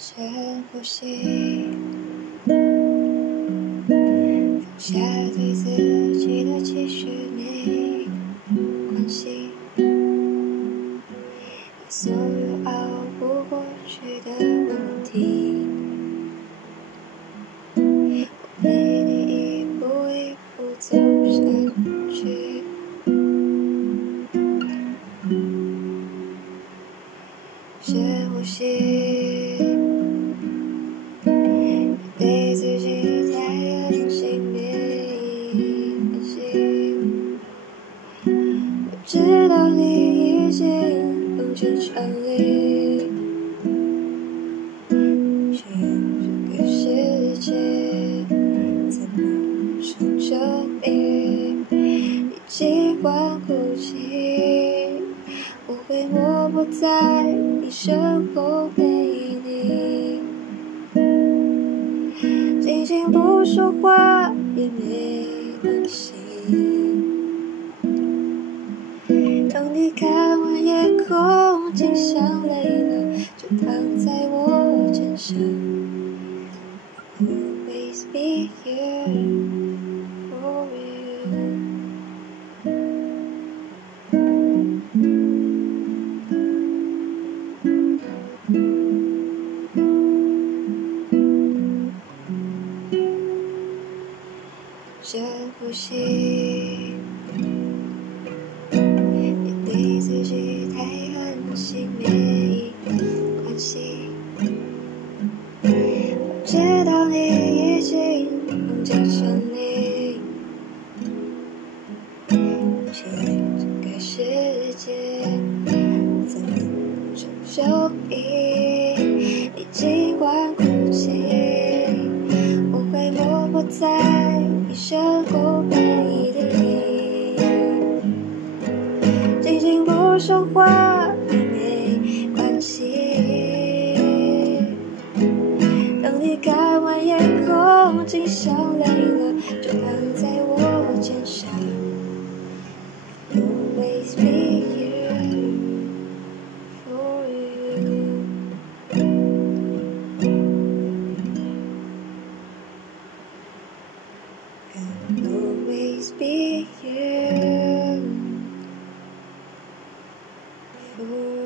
深呼吸，放下对自己的期许，没关系。所有熬不过去的问题，我陪你一步一步走下去。深呼吸，对自己太狠心没关系。我知道你已经用尽全力，却让这个世界怎么守着你？你尽管哭泣，我会默默在你身后陪你，静静不说话也没关系。当你看完夜空尽想累了，就躺在我肩上。Always be here for you。深呼吸，别对自己太狠心没关系。我知道你已经用尽全力，却这个世界怎么承受你？你尽管哭泣，我会默默在你身后陪你，静静不说话也没关系。当你看完夜空尽想累了，就躺在我肩上。Always be here for you。I'll always be here for you。